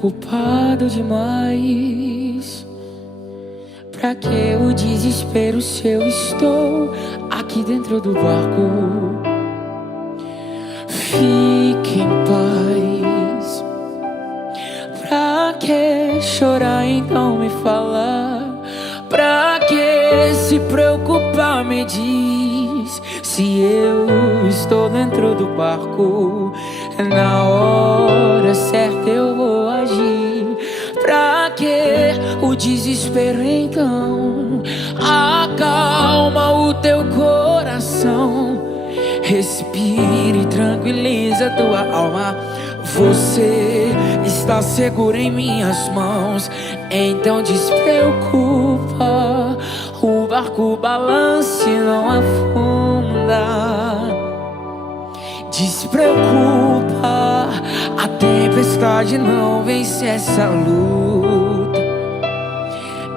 preocupado demais. Pra que o desespero se eu estou aqui dentro do barco? Fique em paz. Pra que chorar, então me fala? Pra que se preocupar, me diz. Se eu estou dentro do barco, na hora certa eu vou agir. Pra que o desespero, então? Acalma o teu coração. Respire e tranquiliza tua alma. Você está seguro em minhas mãos, então despreocupa. O barco balança e não afunda. Despreocupa, a tempestade não vence essa luta.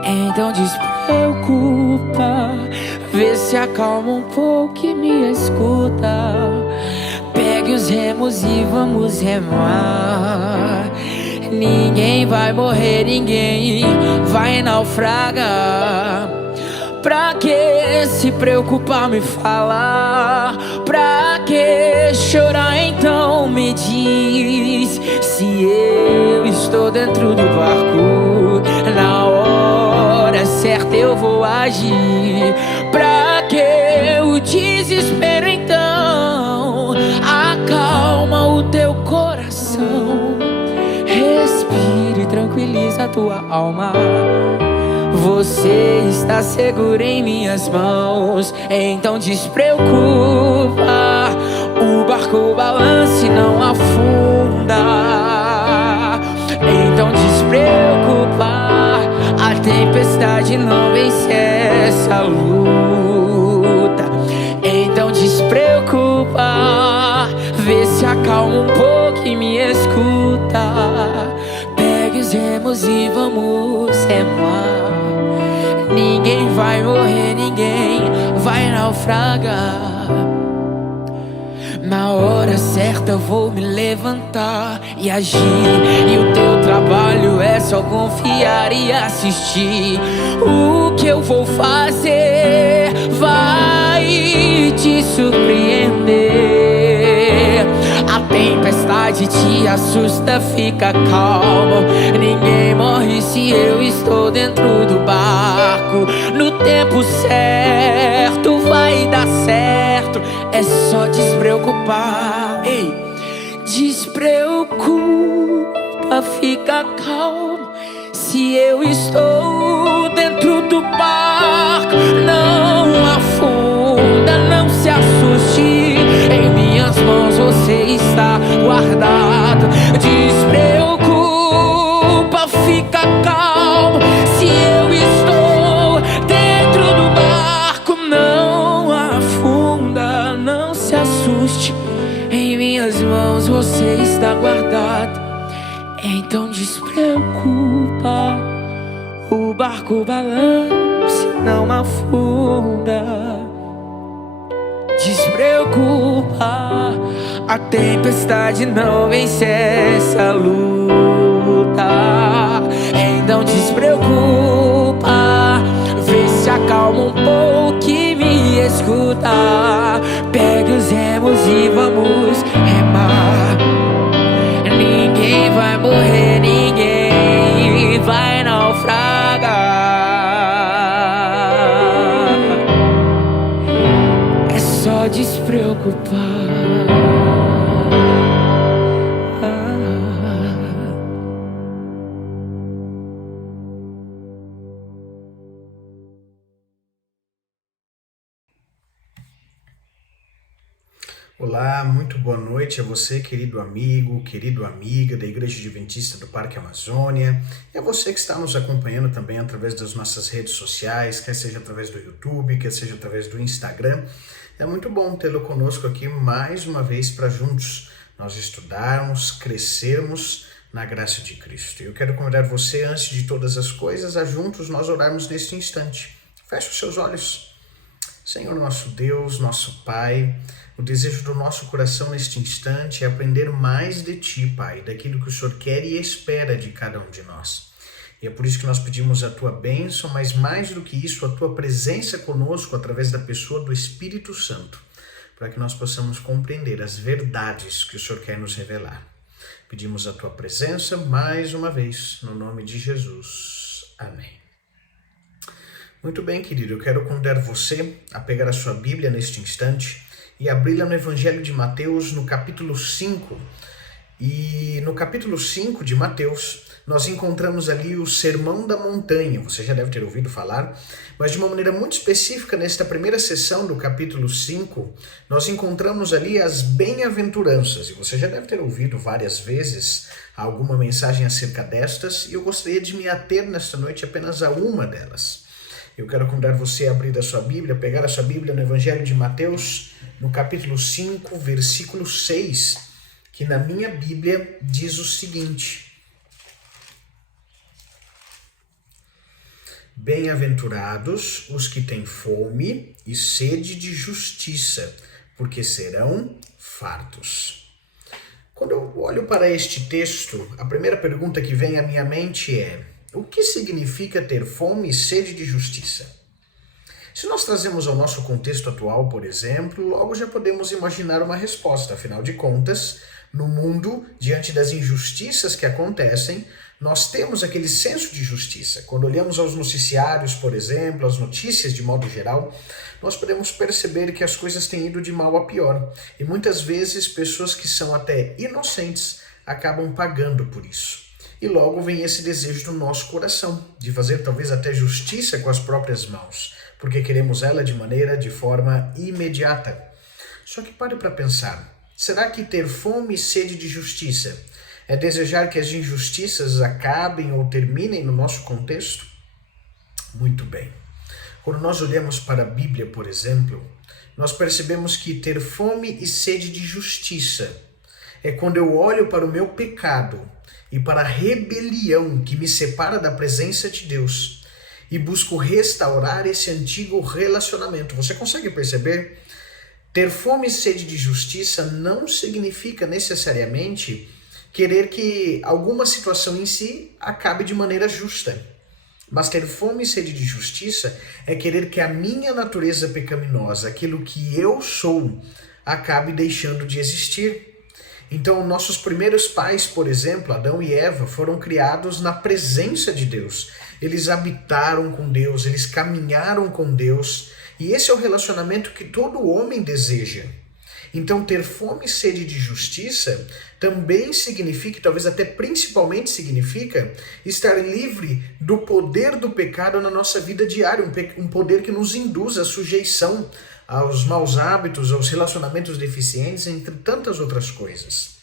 Então despreocupa, vê se acalma um pouco e me escuta. Pegue os remos e vamos remar. Ninguém vai morrer, ninguém vai naufragar. Pra que se preocupar, me falar? Pra que chorar, então me diz. Se eu estou dentro do barco, na hora certa eu vou agir. Pra que o desespero, então? Acalma o teu coração. Respire e tranquiliza a tua alma. Você está seguro em minhas mãos, então despreocupa. O barco balança e não afunda. Então despreocupa, a tempestade não vence essa luta. Então despreocupa, vê se acalma um pouco e me escuta. Pegue os remos e vamos remar. Ninguém vai morrer, ninguém vai naufragar. Na hora certa eu vou me levantar e agir. E o teu trabalho é só confiar e assistir. O que eu vou fazer vai te surpreender. A tempestade te assusta, fica calmo. Ninguém morre se eu estou dentro do barco. No tempo certo vai dar certo. É só despreocupar. Ei, despreocupa, fica calmo. Se eu estou dentro do barco, não afunda, não se assuste. Em minhas mãos você está guardado. Despreocupa, fica calmo. Se eu estou dentro do barco, não afunda, não se assuste. Em minhas mãos você está guardado. Então despreocupa, o barco balança, não afunda. Despreocupa, a tempestade não vence essa luta. Então despreocupa, vê se acalma um pouco e me escuta. Pegue os remos e vamos remar. Ninguém vai morrer, ninguém vai naufragar. É só despreocupar. Olá, muito boa noite a você, querido amigo, querido amiga da Igreja Adventista do Parque Amazônia, e a você que está nos acompanhando também através das nossas redes sociais, quer seja através do YouTube, quer seja através do Instagram. É muito bom tê-lo conosco aqui mais uma vez para juntos nós estudarmos, crescermos na graça de Cristo. Eu quero convidar você, antes de todas as coisas, a juntos nós orarmos neste instante. Feche os seus olhos. Senhor nosso Deus, nosso Pai, o desejo do nosso coração neste instante é aprender mais de Ti, Pai, daquilo que o Senhor quer e espera de cada um de nós. E é por isso que nós pedimos a Tua bênção, mas mais do que isso, a Tua presença conosco através da pessoa do Espírito Santo, para que nós possamos compreender as verdades que o Senhor quer nos revelar. Pedimos a Tua presença mais uma vez, no nome de Jesus. Amém. Muito bem, querido, eu quero convidar você a pegar a sua Bíblia neste instante e abri-la no Evangelho de Mateus, no capítulo 5. E no capítulo 5 de Mateus, nós encontramos ali o Sermão da Montanha. Você já deve ter ouvido falar, mas de uma maneira muito específica, nesta primeira sessão do capítulo 5, nós encontramos ali as bem-aventuranças. E você já deve ter ouvido várias vezes alguma mensagem acerca destas, e eu gostaria de me ater nesta noite apenas a uma delas. Eu quero convidar você a abrir a sua Bíblia, pegar a sua Bíblia no Evangelho de Mateus, no capítulo 5, versículo 6, que na minha Bíblia diz o seguinte: Bem-aventurados os que têm fome e sede de justiça, porque serão fartos. Quando eu olho para este texto, a primeira pergunta que vem à minha mente é: o que significa ter fome e sede de justiça? Se nós trazemos ao nosso contexto atual, por exemplo, logo já podemos imaginar uma resposta. Afinal de contas, no mundo, diante das injustiças que acontecem, nós temos aquele senso de justiça. Quando olhamos aos noticiários, por exemplo, as notícias de modo geral, nós podemos perceber que as coisas têm ido de mal a pior. E muitas vezes pessoas que são até inocentes acabam pagando por isso. E logo vem esse desejo do nosso coração, de fazer talvez até justiça com as próprias mãos, porque queremos ela de forma imediata. Só que pare para pensar, será que ter fome e sede de justiça é desejar que as injustiças acabem ou terminem no nosso contexto? Muito bem. Quando nós olhamos para a Bíblia, por exemplo, nós percebemos que ter fome e sede de justiça é quando eu olho para o meu pecado e para a rebelião que me separa da presença de Deus e busco restaurar esse antigo relacionamento. Você consegue perceber? Ter fome e sede de justiça não significa necessariamente querer que alguma situação em si acabe de maneira justa. Mas ter fome e sede de justiça é querer que a minha natureza pecaminosa, aquilo que eu sou, acabe deixando de existir. Então, nossos primeiros pais, por exemplo, Adão e Eva, foram criados na presença de Deus. Eles habitaram com Deus, eles caminharam com Deus. E esse é o relacionamento que todo homem deseja. Então, ter fome e sede de justiça também significa, talvez até principalmente significa, estar livre do poder do pecado na nossa vida diária. Um poder que nos induz à sujeição aos maus hábitos, aos relacionamentos deficientes, entre tantas outras coisas.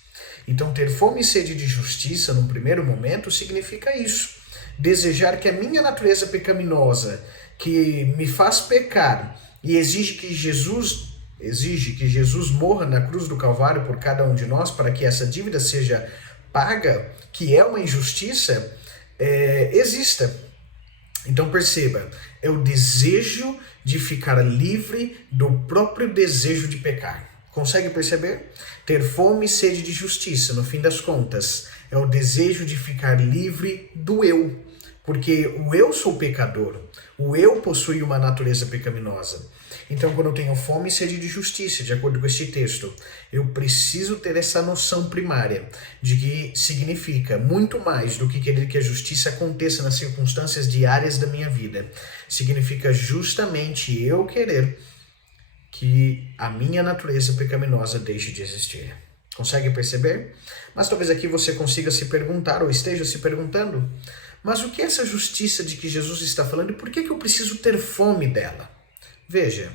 Então, ter fome e sede de justiça, num primeiro momento, significa isso. Desejar que a minha natureza pecaminosa, que me faz pecar e exige que Jesus morra na cruz do Calvário por cada um de nós, para que essa dívida seja paga, que é uma injustiça, exista. Então perceba, é o desejo de ficar livre do próprio desejo de pecar. Consegue perceber? Ter fome e sede de justiça, no fim das contas, é o desejo de ficar livre do eu. Porque o eu sou pecador, o eu possui uma natureza pecaminosa. Então, quando eu tenho fome e sede de justiça, de acordo com este texto, eu preciso ter essa noção primária de que significa muito mais do que querer que a justiça aconteça nas circunstâncias diárias da minha vida. Significa justamente eu querer que a minha natureza pecaminosa deixe de existir. Consegue perceber? Mas talvez aqui você consiga se perguntar, ou esteja se perguntando, mas o que é essa justiça de que Jesus está falando e por que eu preciso ter fome dela? Veja,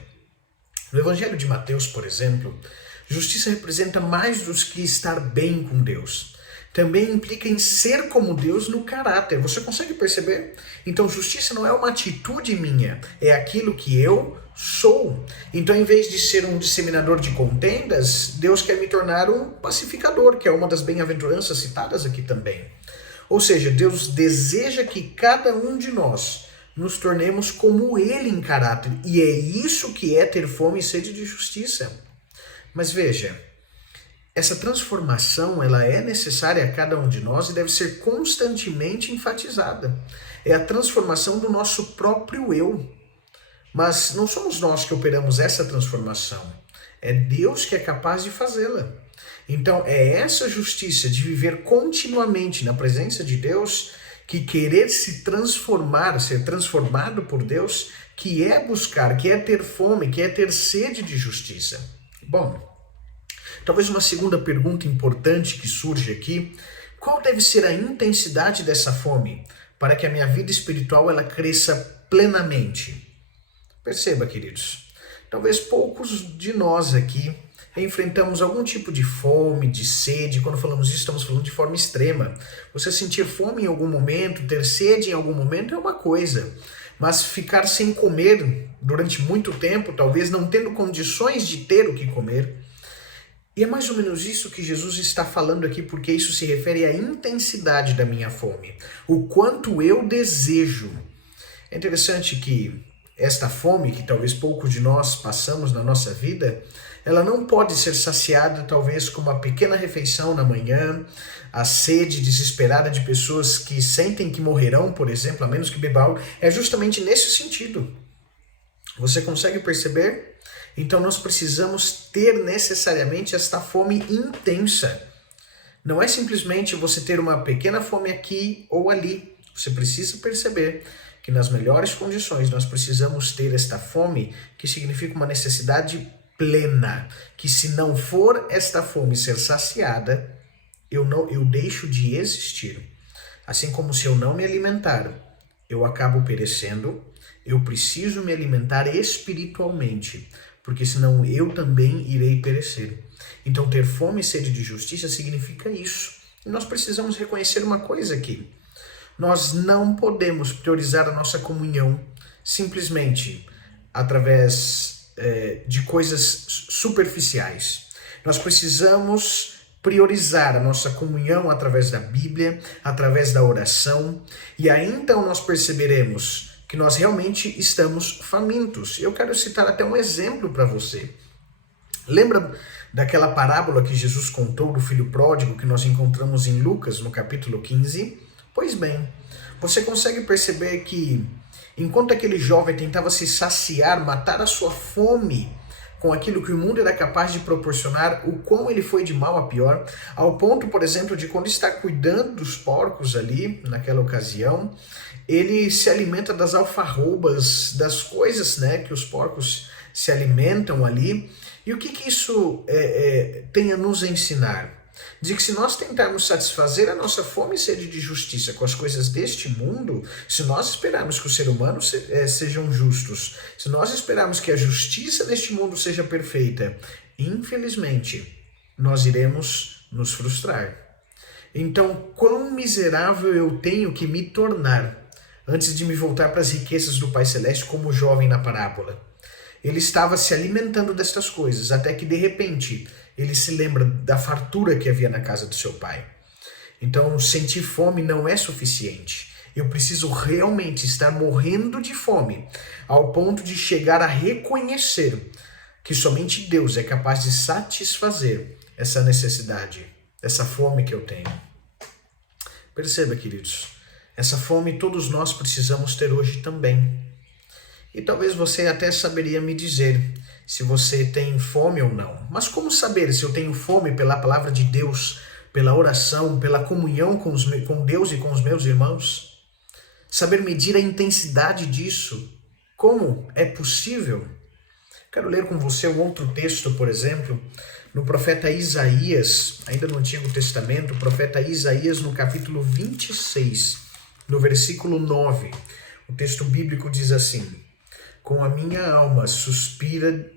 no Evangelho de Mateus, por exemplo, justiça representa mais do que estar bem com Deus. Também implica em ser como Deus no caráter. Você consegue perceber? Então, justiça não é uma atitude minha, é aquilo que eu sou. Então, em vez de ser um disseminador de contendas, Deus quer me tornar um pacificador, que é uma das bem-aventuranças citadas aqui também. Ou seja, Deus deseja que cada um de nós nos tornemos como Ele em caráter. E é isso que é ter fome e sede de justiça. Mas veja, essa transformação ela é necessária a cada um de nós e deve ser constantemente enfatizada. É a transformação do nosso próprio eu. Mas não somos nós que operamos essa transformação. É Deus que é capaz de fazê-la. Então é essa justiça de viver continuamente na presença de Deus, que querer se transformar, ser transformado por Deus, que é buscar, que é ter fome, que é ter sede de justiça. Bom, talvez uma segunda pergunta importante que surge aqui: qual deve ser a intensidade dessa fome para que a minha vida espiritual ela cresça plenamente? Perceba, queridos, talvez poucos de nós aqui enfrentamos algum tipo de fome, de sede. Quando falamos isso, estamos falando de forma extrema. Você sentir fome em algum momento, ter sede em algum momento é uma coisa, mas ficar sem comer durante muito tempo, talvez não tendo condições de ter o que comer. E é mais ou menos isso que Jesus está falando aqui, porque isso se refere à intensidade da minha fome, o quanto eu desejo. É interessante que esta fome, que talvez poucos de nós passamos na nossa vida, ela não pode ser saciada talvez com uma pequena refeição na manhã, a sede desesperada de pessoas que sentem que morrerão, por exemplo, a menos que bebam algo. É justamente nesse sentido. Você consegue perceber? Então nós precisamos ter necessariamente esta fome intensa. Não é simplesmente você ter uma pequena fome aqui ou ali. Você precisa perceber que nas melhores condições nós precisamos ter esta fome, que significa uma necessidade plena, que se não for esta fome ser saciada, eu deixo de existir. Assim como se eu não me alimentar, eu acabo perecendo, eu preciso me alimentar espiritualmente, porque senão eu também irei perecer. Então ter fome e sede de justiça significa isso. E nós precisamos reconhecer uma coisa aqui. Nós não podemos priorizar a nossa comunhão simplesmente através de coisas superficiais. Nós precisamos priorizar a nossa comunhão através da Bíblia, através da oração, e aí então nós perceberemos que nós realmente estamos famintos. Eu quero citar até um exemplo para você. Lembra daquela parábola que Jesus contou do filho pródigo que nós encontramos em Lucas, no capítulo 15? Pois bem, você consegue perceber que enquanto aquele jovem tentava se saciar, matar a sua fome com aquilo que o mundo era capaz de proporcionar, o quão ele foi de mal a pior, ao ponto, por exemplo, de quando está cuidando dos porcos ali, naquela ocasião, ele se alimenta das alfarrobas, das coisas, né, que os porcos se alimentam ali. E o que isso tem a nos ensinar? De que se nós tentarmos satisfazer a nossa fome e sede de justiça com as coisas deste mundo, se nós esperarmos que os seres humanos sejam justos, se nós esperarmos que a justiça deste mundo seja perfeita, infelizmente, nós iremos nos frustrar. Então, quão miserável eu tenho que me tornar antes de me voltar para as riquezas do Pai Celeste como o jovem na parábola. Ele estava se alimentando destas coisas, até que de repente ele se lembra da fartura que havia na casa do seu pai. Então, sentir fome não é suficiente. Eu preciso realmente estar morrendo de fome, ao ponto de chegar a reconhecer que somente Deus é capaz de satisfazer essa necessidade, essa fome que eu tenho. Perceba, queridos, essa fome todos nós precisamos ter hoje também. E talvez você até saberia me dizer se você tem fome ou não. Mas como saber se eu tenho fome pela palavra de Deus, pela oração, pela comunhão com Deus e com os meus irmãos? Saber medir a intensidade disso? Como é possível? Quero ler com você um outro texto, por exemplo, no profeta Isaías, ainda no Antigo Testamento, o profeta Isaías no capítulo 26, no versículo 9. O texto bíblico diz assim: com a minha alma suspira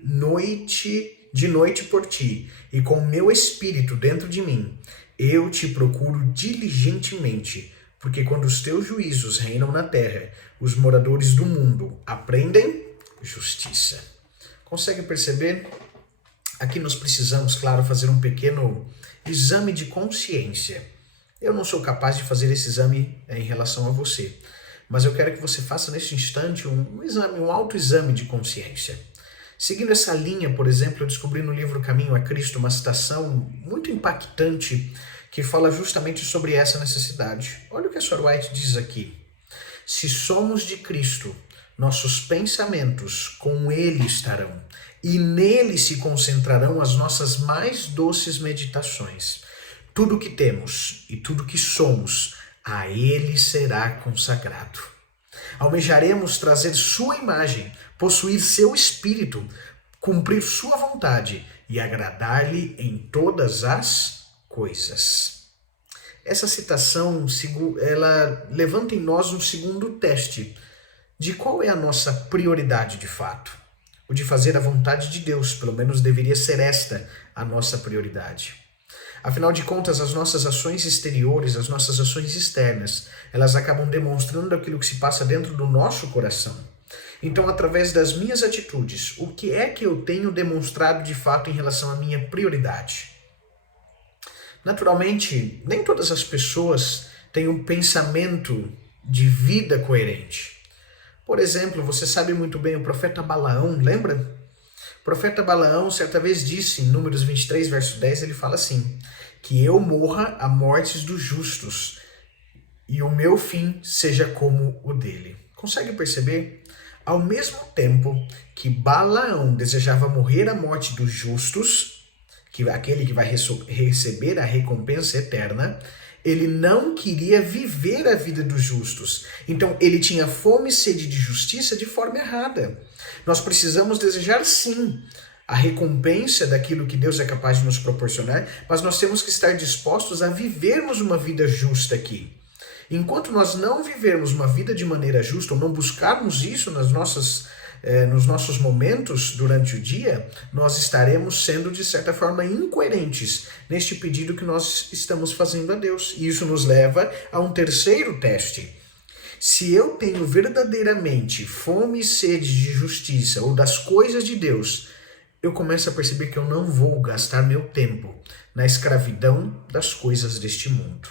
de noite por ti, e com o meu espírito dentro de mim, eu te procuro diligentemente, porque quando os teus juízos reinam na terra, os moradores do mundo aprendem justiça. Consegue perceber? Aqui nós precisamos, claro, fazer um pequeno exame de consciência. Eu não sou capaz de fazer esse exame em relação a você, mas eu quero que você faça neste instante um autoexame de consciência. Seguindo essa linha, por exemplo, eu descobri no livro Caminho a Cristo uma citação muito impactante que fala justamente sobre essa necessidade. Olha o que a Sr. White diz aqui. Se somos de Cristo, nossos pensamentos com Ele estarão, e nele se concentrarão as nossas mais doces meditações. Tudo o que temos e tudo o que somos, a Ele será consagrado. Almejaremos trazer sua imagem, possuir seu espírito, cumprir sua vontade e agradar-lhe em todas as coisas. Essa citação, ela levanta em nós um segundo teste de qual é a nossa prioridade de fato. O de fazer a vontade de Deus, pelo menos deveria ser esta a nossa prioridade. Afinal de contas, as nossas ações exteriores, as nossas ações externas, elas acabam demonstrando aquilo que se passa dentro do nosso coração. Então, através das minhas atitudes, o que é que eu tenho demonstrado de fato em relação à minha prioridade? Naturalmente, nem todas as pessoas têm um pensamento de vida coerente. Por exemplo, você sabe muito bem o profeta Balaão, lembra? O profeta Balaão certa vez disse, em Números 23, verso 10, ele fala assim, que eu morra a mortes dos justos e o meu fim seja como o dele. Consegue perceber? Ao mesmo tempo que Balaão desejava morrer a morte dos justos, que aquele que vai receber a recompensa eterna, ele não queria viver a vida dos justos. Então, ele tinha fome e sede de justiça de forma errada. Nós precisamos desejar, sim, a recompensa daquilo que Deus é capaz de nos proporcionar, mas nós temos que estar dispostos a vivermos uma vida justa aqui. Enquanto nós não vivermos uma vida de maneira justa, ou não buscarmos isso nos nossos momentos durante o dia, nós estaremos sendo, de certa forma, incoerentes neste pedido que nós estamos fazendo a Deus. E isso nos leva a um terceiro teste. Se eu tenho verdadeiramente fome e sede de justiça ou das coisas de Deus, eu começo a perceber que eu não vou gastar meu tempo na escravidão das coisas deste mundo.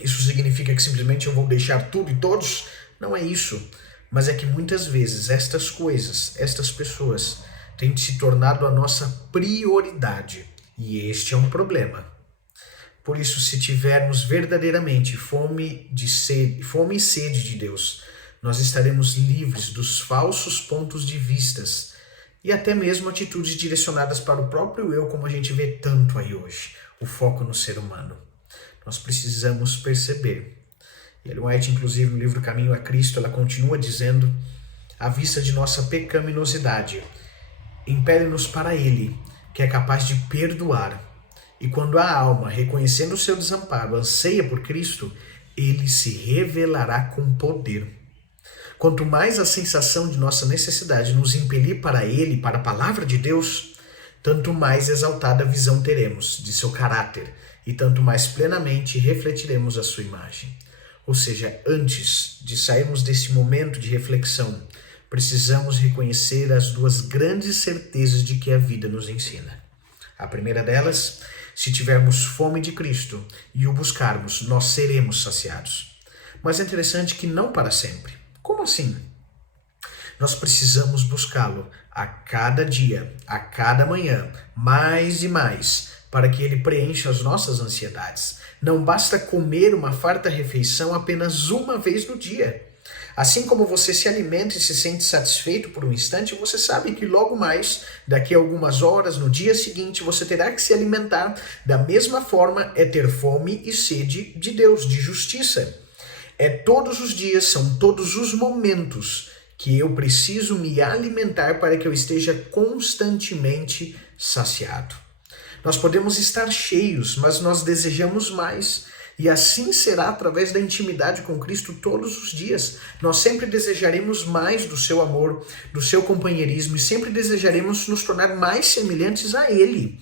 Isso significa que simplesmente eu vou deixar tudo e todos? Não é isso. Mas é que muitas vezes estas coisas, estas pessoas, têm se tornado a nossa prioridade. E este é um problema. Por isso, se tivermos verdadeiramente fome e sede de Deus, nós estaremos livres dos falsos pontos de vistas e até mesmo atitudes direcionadas para o próprio eu, como a gente vê tanto aí hoje, o foco no ser humano. Nós precisamos perceber. E Ellen White, inclusive, no livro Caminho a Cristo, ela continua dizendo, à vista de nossa pecaminosidade, impele-nos para Ele, que é capaz de perdoar. E quando a alma, reconhecendo o seu desamparo, anseia por Cristo, Ele se revelará com poder. Quanto mais a sensação de nossa necessidade nos impelir para Ele, para a palavra de Deus, tanto mais exaltada visão teremos de seu caráter e tanto mais plenamente refletiremos a sua imagem. Ou seja, antes de sairmos desse momento de reflexão, precisamos reconhecer as duas grandes certezas de que a vida nos ensina. A primeira delas, se tivermos fome de Cristo e o buscarmos, nós seremos saciados. Mas é interessante que não para sempre. Como assim? Nós precisamos buscá-lo a cada dia, a cada manhã, mais e mais, para que ele preencha as nossas ansiedades. Não basta comer uma farta refeição apenas uma vez no dia. Assim como você se alimenta e se sente satisfeito por um instante, você sabe que logo mais, daqui a algumas horas, no dia seguinte, você terá que se alimentar. Da mesma forma, é ter fome e sede de Deus, de justiça. É todos os dias, são todos os momentos que eu preciso me alimentar para que eu esteja constantemente saciado. Nós podemos estar cheios, mas nós desejamos mais. E assim será através da intimidade com Cristo todos os dias. Nós sempre desejaremos mais do seu amor, do seu companheirismo e sempre desejaremos nos tornar mais semelhantes a Ele.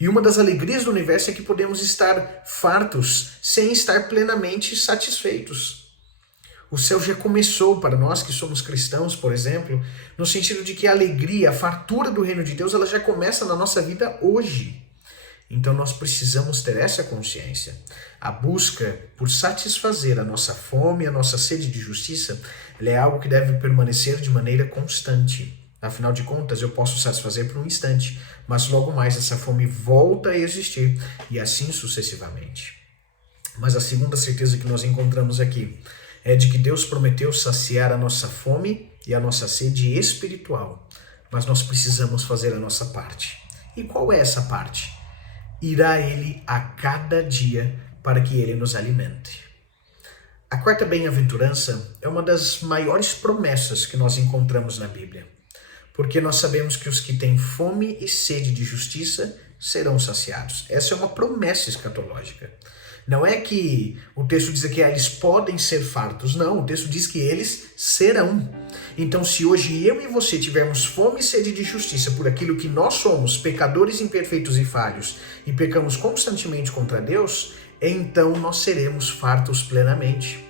E uma das alegrias do universo é que podemos estar fartos sem estar plenamente satisfeitos. O céu já começou para nós que somos cristãos, por exemplo, no sentido de que a alegria, a fartura do reino de Deus, ela já começa na nossa vida hoje. Então nós precisamos ter essa consciência. A busca por satisfazer a nossa fome, a nossa sede de justiça, ela é algo que deve permanecer de maneira constante. Afinal de contas, eu posso satisfazer por um instante, mas logo mais essa fome volta a existir e assim sucessivamente. Mas a segunda certeza que nós encontramos aqui é de que Deus prometeu saciar a nossa fome e a nossa sede espiritual, mas nós precisamos fazer a nossa parte. E qual é essa parte? Ir a Ele a cada dia para que Ele nos alimente. A quarta bem-aventurança é uma das maiores promessas que nós encontramos na Bíblia, porque nós sabemos que os que têm fome e sede de justiça serão saciados. Essa é uma promessa escatológica. Não é que o texto diz que eles podem ser fartos. Não, o texto diz que eles serão. Então, se hoje eu e você tivermos fome e sede de justiça por aquilo que nós somos, pecadores imperfeitos e falhos, e pecamos constantemente contra Deus, então nós seremos fartos plenamente.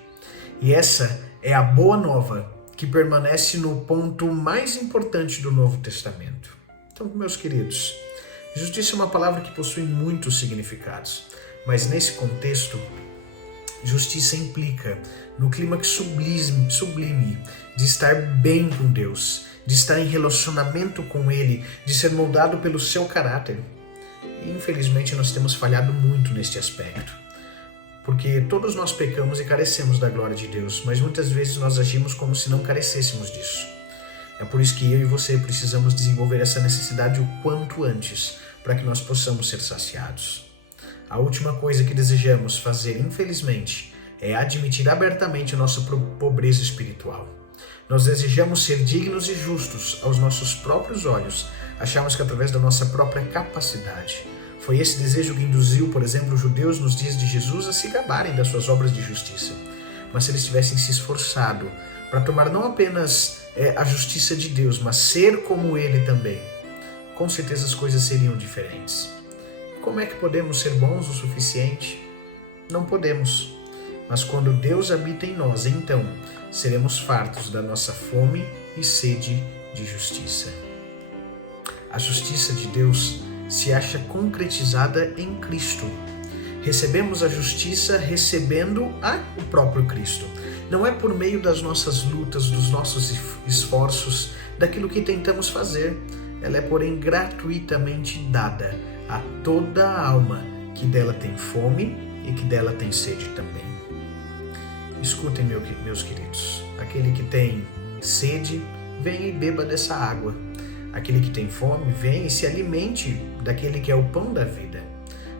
E essa é a boa nova que permanece no ponto mais importante do Novo Testamento. Então, meus queridos, justiça é uma palavra que possui muitos significados. Mas nesse contexto, justiça implica no clímax sublime de estar bem com Deus, de estar em relacionamento com Ele, de ser moldado pelo seu caráter. E infelizmente nós temos falhado muito neste aspecto, porque todos nós pecamos e carecemos da glória de Deus, mas muitas vezes nós agimos como se não carecêssemos disso. É por isso que eu e você precisamos desenvolver essa necessidade o quanto antes, para que nós possamos ser saciados. A última coisa que desejamos fazer, infelizmente, é admitir abertamente a nossa pobreza espiritual. Nós desejamos ser dignos e justos aos nossos próprios olhos. Achamos que através da nossa própria capacidade. Foi esse desejo que induziu, por exemplo, os judeus nos dias de Jesus a se gabarem das suas obras de justiça. Mas se eles tivessem se esforçado para tomar não apenas a justiça de Deus, mas ser como Ele também, com certeza as coisas seriam diferentes. Como é que podemos ser bons o suficiente? Não podemos. Mas quando Deus habita em nós, então seremos fartos da nossa fome e sede de justiça. A justiça de Deus se acha concretizada em Cristo. Recebemos a justiça recebendo o próprio Cristo. Não é por meio das nossas lutas, dos nossos esforços, daquilo que tentamos fazer. Ela é, porém, gratuitamente dada a toda a alma que dela tem fome e que dela tem sede também. Escutem, meus queridos, aquele que tem sede, venha e beba dessa água. Aquele que tem fome, venha e se alimente daquele que é o pão da vida.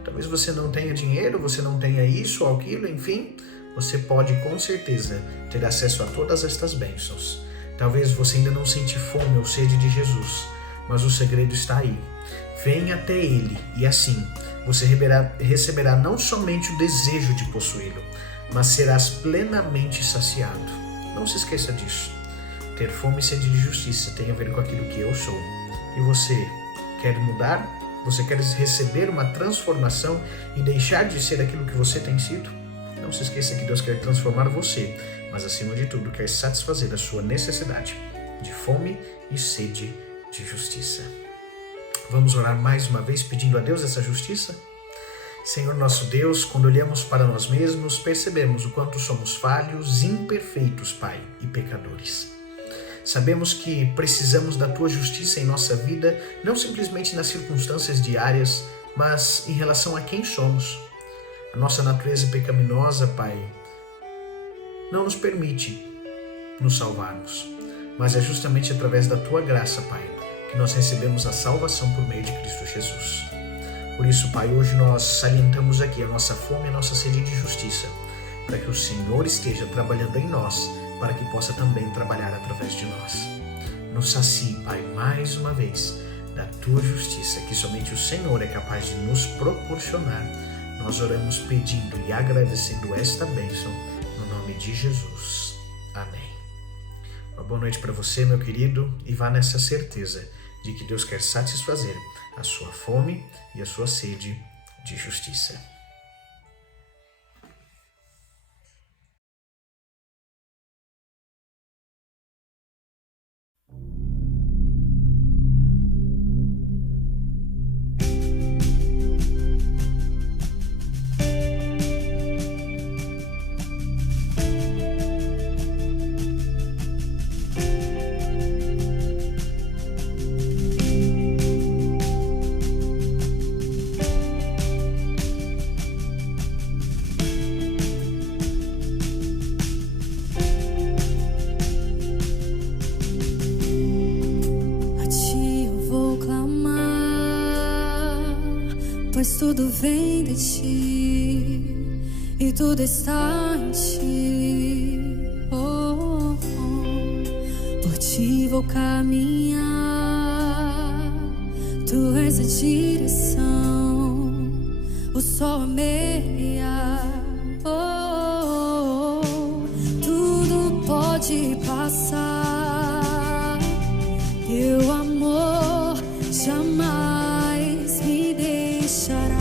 Talvez você não tenha dinheiro, você não tenha isso ou aquilo, enfim, você pode com certeza ter acesso a todas estas bênçãos. Talvez você ainda não sente fome ou sede de Jesus, mas o segredo está aí. Venha até Ele e assim você receberá não somente o desejo de possuí-lo, mas serás plenamente saciado. Não se esqueça disso. Ter fome e sede de justiça tem a ver com aquilo que eu sou. E você quer mudar? Você quer receber uma transformação e deixar de ser aquilo que você tem sido? Não se esqueça que Deus quer transformar você, mas acima de tudo quer satisfazer a sua necessidade de fome e sede de justiça. Vamos orar mais uma vez pedindo a Deus essa justiça? Senhor nosso Deus, quando olhamos para nós mesmos, percebemos o quanto somos falhos, imperfeitos, Pai, e pecadores. Sabemos que precisamos da Tua justiça em nossa vida, não simplesmente nas circunstâncias diárias, mas em relação a quem somos. A nossa natureza pecaminosa, Pai, não nos permite nos salvarmos, mas é justamente através da Tua graça, Pai, que nós recebemos a salvação por meio de Cristo Jesus. Por isso, Pai, hoje nós salientamos aqui a nossa fome e a nossa sede de justiça, para que o Senhor esteja trabalhando em nós, para que possa também trabalhar através de nós. Nos sacie, Pai, mais uma vez, da Tua justiça, que somente o Senhor é capaz de nos proporcionar. Nós oramos pedindo e agradecendo esta bênção, no nome de Jesus. Amém. Uma boa noite para você, meu querido, e vá nessa certeza de que Deus quer satisfazer a sua fome e a sua sede de justiça. tudo vem de ti e tudo está em ti. Oh, oh. Por ti vou caminhar, tu és a direção, o sol a meia. Oh, oh. Tudo pode passar, teu amor jamais me deixará.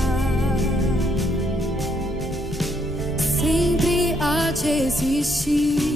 Sempre há de existir